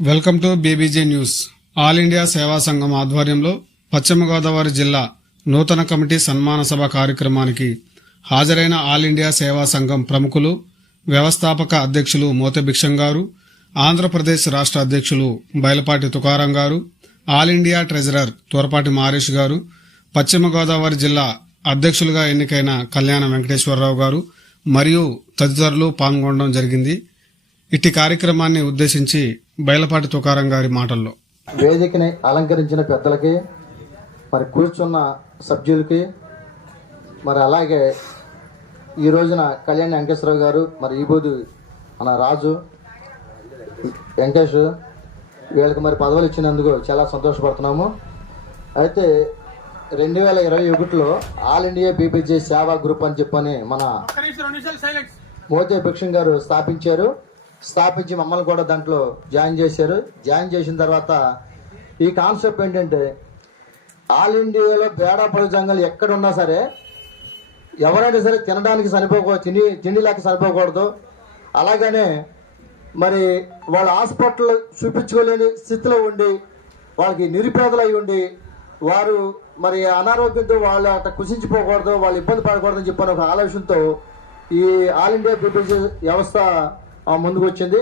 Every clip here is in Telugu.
Welcome to BBG news. All India సేవా సంఘం ఆధ్వర్యంలో పశ్చిమ గోదావరి జిల్లా నూతన కమిటీ సన్మాన సభ కార్యక్రమానికి హాజరైన ఆల్ ఇండియా సేవా సంఘం ప్రముఖులు, వ్యవస్థాపక అధ్యక్షులు మోతే భిక్షం గారు, ఆంధ్రప్రదేశ్ రాష్ట్ర అధ్యక్షులు బయలపాటి తుకారం గారు, ఆల్ ఇండియా ట్రెజరర్ తోరపాటి మారేష్ గారు, పశ్చిమ గోదావరి జిల్లా అధ్యక్షులుగా ఎన్నికైన కళ్యాణ వెంకటేశ్వరరావు గారు మరియు తదితరులు పాల్గొనడం జరిగింది. ఇట్టి కార్యక్రమాన్ని ఉద్దేశించి బయలపాటి తుకారం గారి మాటల్లో, వేదికని అలంకరించిన పెద్దలకి, మరి కూర్చున్న సభ్యులకి, మరి అలాగే ఈ రోజున కళ్యాణ వెంకటేశ్వరరావు గారు, మరి ఈబోధు మన రాజు వెంకటేష్ వీళ్ళకి మరి పదవులు ఇచ్చినందుకు చాలా సంతోషపడుతున్నాము. అయితే 2021లో ఆల్ ఇండియా బీబీజీ సేవా గ్రూప్ అని చెప్పని మన మోతే భిక్షం గారు స్థాపించి మమ్మల్ని కూడా దాంట్లో జాయిన్ చేశారు. జాయిన్ చేసిన తర్వాత ఈ కాన్సెప్ట్ ఏంటంటే, ఆల్ ఇండియాలో బేడాపల్లి జంగల్ ఎక్కడున్నా సరే ఎవరైనా సరే తినడానికి తిండి లేక సరిపోకూడదు. అలాగనే మరి వాళ్ళ హాస్పిటల్ చూపించుకోలేని స్థితిలో ఉండి, వాళ్ళకి నిరుపేదలు అయి ఉండి, వారు మరి అనారోగ్యంతో వాళ్ళు అట్లా కుసించిపోకూడదు, వాళ్ళు ఇబ్బంది పడకూడదు అని చెప్పని ఒక ఆలోచనతో ఈ ఆల్ ఇండియా బీబీజీ వ్యవస్థ ముందుకు వచ్చింది.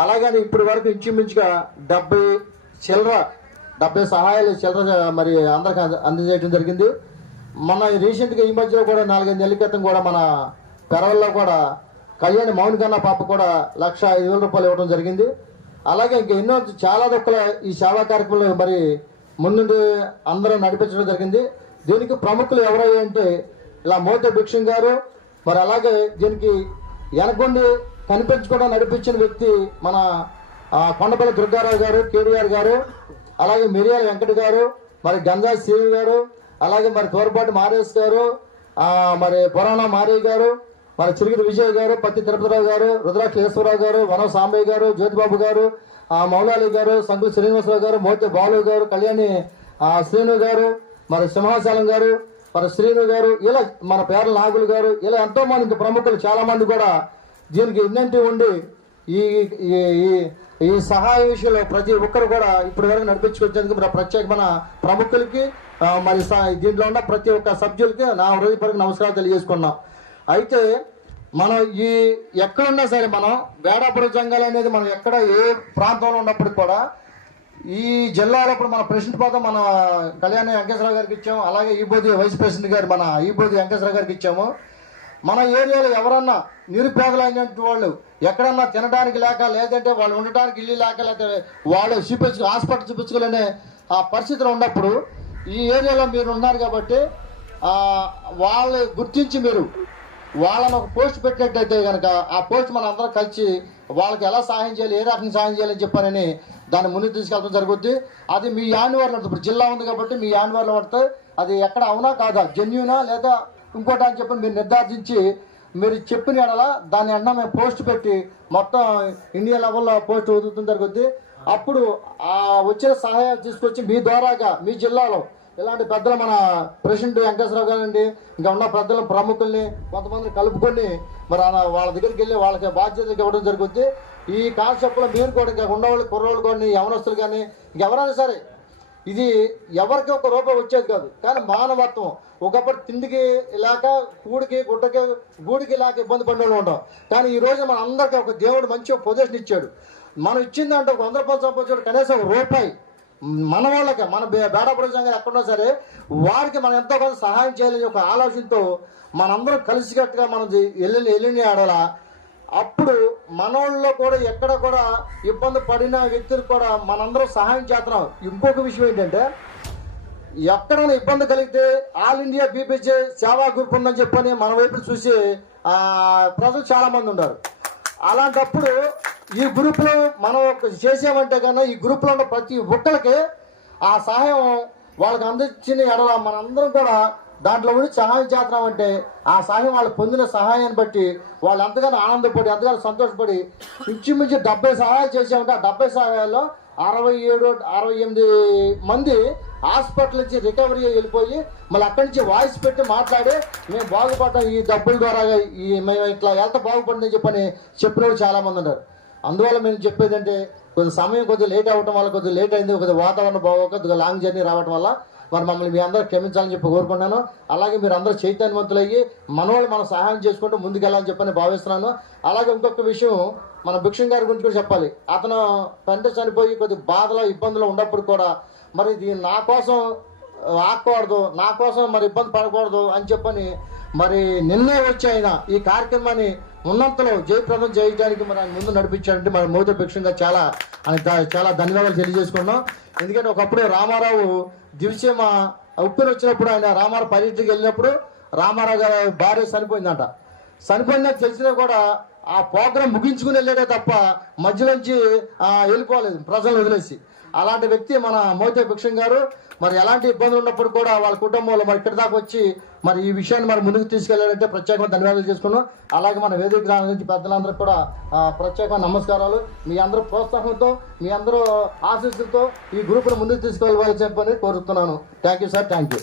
అలాగని ఇప్పటి వరకు ఇంచుమించుగా 70 సహాయాలు చిల్లర మరి అందరికి అందజేయడం జరిగింది. మన రీసెంట్గా ఈ మధ్యలో కూడా 4-5 నెలల క్రితం కూడా మన పెరవల్లో కూడా కళ్యాణి మౌన్ కన్నా పాప కూడా 1,05,000 రూపాయలు ఇవ్వడం జరిగింది. అలాగే ఇంకా ఎన్నో చాలా దొక్కల ఈ సేవా కార్యక్రమంలో మరి ముందుండి అందరూ నడిపించడం జరిగింది. దీనికి ప్రముఖులు ఎవరయ్యా అంటే ఇలా మోతే భిక్షం గారు, మరి అలాగే దీనికి వెనకొండి కనిపించకుండా నడిపించిన వ్యక్తి మన కొండపల్లి దుర్గారావు గారు, కేటీఆర్ గారు, అలాగే మిరియాల వెంకట గారు, మరి గంజా శ్రీని గారు, అలాగే మరి తోరపాటి మారేష్ గారు, మరి పురాణ మారి గారు, మరి చిరిగిరి విజయ్ గారు, పత్తి తిరుపతిరావు గారు, రుద్రాక్షేశ్వరరావు గారు, వనం సాంబయ్య గారు, జ్యోతిబాబు గారు, మౌలాలి గారు, సంకుల శ్రీనివాసరావు గారు, మోతే బాలు గారు, కళ్యాణి శ్రీను గారు, మరి సింహాచలం గారు, మరి శ్రీను గారు, ఇలా మన పేర్ల నాగులు గారు, ఇలా ఎంతో మంది ఇంకా ప్రముఖులు చాలా మంది కూడా దీనికి ఇన్నంటి ఉండి ఈ సహాయ విషయంలో ప్రతి ఒక్కరు కూడా ఇప్పటి వరకు నడిపించుకొచ్చేందుకు ప్రత్యేకమైన ప్రముఖులకి మరి దీంట్లో ఉన్న ప్రతి ఒక్క సభ్యులకి నా హృదయపూర్వక నమస్కారాలు తెలియజేసుకున్నాం. అయితే మనం ఎక్కడున్నా సరే మనం బేడాపురం జంగల్ అనేది మనం ఎక్కడ ఏ ప్రాంతంలో ఉన్నప్పటికి కూడా ఈ జిల్లాలో ఇప్పుడు మన ప్రెసిడెంట్ పదం మన కళ్యాణ వెంకటేశ్వరరావు గారికి ఇచ్చాము. అలాగే ఈబోధి వైస్ ప్రెసిడెంట్ గారు మన ఈబోధి వెంకటేశ్వరరావు గారికి ఇచ్చాము. మన ఏరియాలో ఎవరన్నా నిరుపేదలు అయినటువంటి వాళ్ళు ఎక్కడన్నా తినడానికి లేక, లేదంటే వాళ్ళు ఉండటానికి ఇల్లు లేక, లేకపోతే వాళ్ళు హాస్పిటల్ చూపించుకోలేని ఆ పరిస్థితిలో ఉన్నప్పుడు ఈ ఏరియాలో మీరు ఉన్నారు కాబట్టి వాళ్ళు గుర్తించి మీరు వాళ్ళని ఒక పోస్ట్ పెట్టినట్టయితే కనుక ఆ పోస్ట్ మనం అందరం కలిసి వాళ్ళకి ఎలా సహాయం చేయాలి, ఏ రకంగా సహాయం చేయాలని చెప్పానని దాన్ని ముందుకు తీసుకెళ్ళడం జరుగుతుంది. అది మీ యాన్వార్లో ఉంటుంది. ఇప్పుడు జిల్లా ఉంది కాబట్టి మీ యాన్వార్లో పడితే అది ఎక్కడ అవునా కాదా, జెన్యూనా లేదా ఇంకోటి అని చెప్పి మీరు నిర్ధారించి మీరు చెప్పిన ఎడల దాని అన్న మేము పోస్ట్ పెట్టి మొత్తం ఇండియా లెవెల్లో పోస్ట్ వదులుతుంది జరుగుద్ది. అప్పుడు ఆ వచ్చిన సహాయం తీసుకొచ్చి మీ ద్వారాగా మీ జిల్లాలో ఇలాంటి పెద్దలు మన ప్రెసిడెంట్ వెంకటేశ్వరరావు గారండి, ఇంకా ఉన్న పెద్దల ప్రముఖుల్ని కొంతమందిని కలుపుకొని మరి వాళ్ళ దగ్గరికి వెళ్ళి వాళ్ళకి బాధ్యతలు ఇవ్వడం జరుగుద్ది. ఈ కాన్సెప్ట్లో మీరు కూడా ఇంకా ఉండవాళ్ళు, కుర్రోళ్ళు కానీ, యవనస్తులు కానీ, ఇంకెవరైనా సరే ఇది ఎవరికి ఒక రూపాయి వచ్చేది కాదు. కానీ మానవత్వం ఒకప్పుడు తిండికి లేక, కూడికి గుడ్డకి గూడికి లేక ఇబ్బంది పడిన వాళ్ళు ఉంటాం. కానీ ఈ రోజు మన అందరికీ ఒక దేవుడు మంచి పొజిషన్ ఇచ్చాడు. మనం ఇచ్చిందంటే ఒక 100 రూపాయలు సంపాదించాడు, కనీసం రూపాయి మన వాళ్ళకి మన బేడాపురం జంగల్ ఎక్కడున్నా సరే వారికి మనం ఎంతో కొంత సహాయం చేయాలని ఒక ఆలోచనతో మనందరం కలిసికట్టుగా మనం వెళ్ళిన ఆడాల. అప్పుడు మనోళ్ళలో కూడా ఎక్కడ కూడా ఇబ్బంది పడిన వ్యక్తులకు కూడా మనందరం సహాయం చేస్తున్నాం. ఇంకొక విషయం ఏంటంటే, ఎక్కడైనా ఇబ్బంది కలిగితే ఆల్ ఇండియా బీబీజీ సేవా గ్రూప్ ఉందని చెప్పని మన వైపు చూసి ప్రజలు చాలా మంది ఉన్నారు. అలాంటప్పుడు ఈ గ్రూప్లో మనం చేసామంటే కన్నా ఈ గ్రూప్లో ఉన్న ప్రతి ఒక్కరికి ఆ సహాయం వాళ్ళకి అందించిన ఎడల మనందరం కూడా దాంట్లో ఉండి సహాయం చేస్తున్నామంటే ఆ సహాయం వాళ్ళు పొందిన సహాయాన్ని బట్టి వాళ్ళు ఎంతగానో ఆనందపడి, ఎంతగానో సంతోషపడి ఇంచుమించు 70 సహాయాలు చేసామంటే ఆ 70 సహాయాల్లో 67-68 మంది హాస్పిటల్ నుంచి రికవరీ వెళ్ళిపోయి మళ్ళీ అక్కడి నుంచి వాయిస్ పెట్టి మాట్లాడి మేము బాగుపడ్డాం ఈ డబ్బుల ద్వారా, మేము ఇట్లా ఎంత బాగుపడిందని చెప్పని చెప్పిన వాళ్ళు చాలామంది ఉన్నారు. అందువల్ల మేము చెప్పేదంటే కొద్ది సమయం కొద్దిగా లేట్ అవ్వటం వల్ల కొద్దిగా లేట్ అయింది, కొద్దిగా వాతావరణం బాగోక కొద్దిగా లాంగ్ జర్నీ రావడం వల్ల మరి మమ్మల్ని మీ అందరూ క్షమించాలని చెప్పి కోరుకుంటున్నాను. అలాగే మీరు అందరూ చైతన్యవంతులయ్యి మనవాళ్ళు మనం సహాయం చేసుకుంటూ ముందుకెళ్ళాలని చెప్పని భావిస్తున్నాను. అలాగే ఇంకొక విషయం మన భిక్షం గారి గురించి కూడా చెప్పాలి. అతను తండ్రి చనిపోయి కొద్ది బాధలో ఇబ్బందులు ఉన్నప్పుడు కూడా మరి ఇది నా కోసం ఆకూడదు, నా కోసం మరి ఇబ్బంది పడకూడదు అని చెప్పని మరి నిన్నే వచ్చి ఆయన ఈ కార్యక్రమాన్ని ఉన్నంతలో జయప్రదం చేయడానికి మరి ఆయన ముందు నడిపించాడంటే మరి మోదీ భిక్షంగా చాలా ధన్యవాదాలు తెలియజేసుకున్నాం. ఎందుకంటే ఒకప్పుడు రామారావు దివిసీమ ఉప్పిరి వచ్చినప్పుడు ఆయన రామారావు పర్యటనకి వెళ్ళినప్పుడు రామారావు గారి భార్య చనిపోయిందంట. చనిపోయిందని తెలిసినా కూడా ఆ ప్రోగ్రాం ముగించుకుని వెళ్ళాడే తప్ప మధ్యలోంచి వెళ్ళిపోలేదు ప్రజలను వదిలేసి. అలాంటి వ్యక్తి మన మోతే భిక్షం గారు. మరి ఎలాంటి ఇబ్బందులు ఉన్నప్పుడు కూడా వాళ్ళ కుటుంబంలో మరి ఇక్కడ దాకా వచ్చి మరి ఈ విషయాన్ని మరి ముందుకు తీసుకెళ్లాలంటే ప్రత్యేకమైన ధన్యవాదాలు చేసుకున్నాం. అలాగే మన వేదిక గ్రామం నుంచి పెద్దలందరూ కూడా ప్రత్యేకమైన నమస్కారాలు. మీ అందరూ ప్రోత్సాహంతో మీ అందరూ ఆశీస్సులతో ఈ గ్రూపును ముందుకు తీసుకెళ్ళవలసి చెప్పని కోరుతున్నాను. Thank you sir, thank you.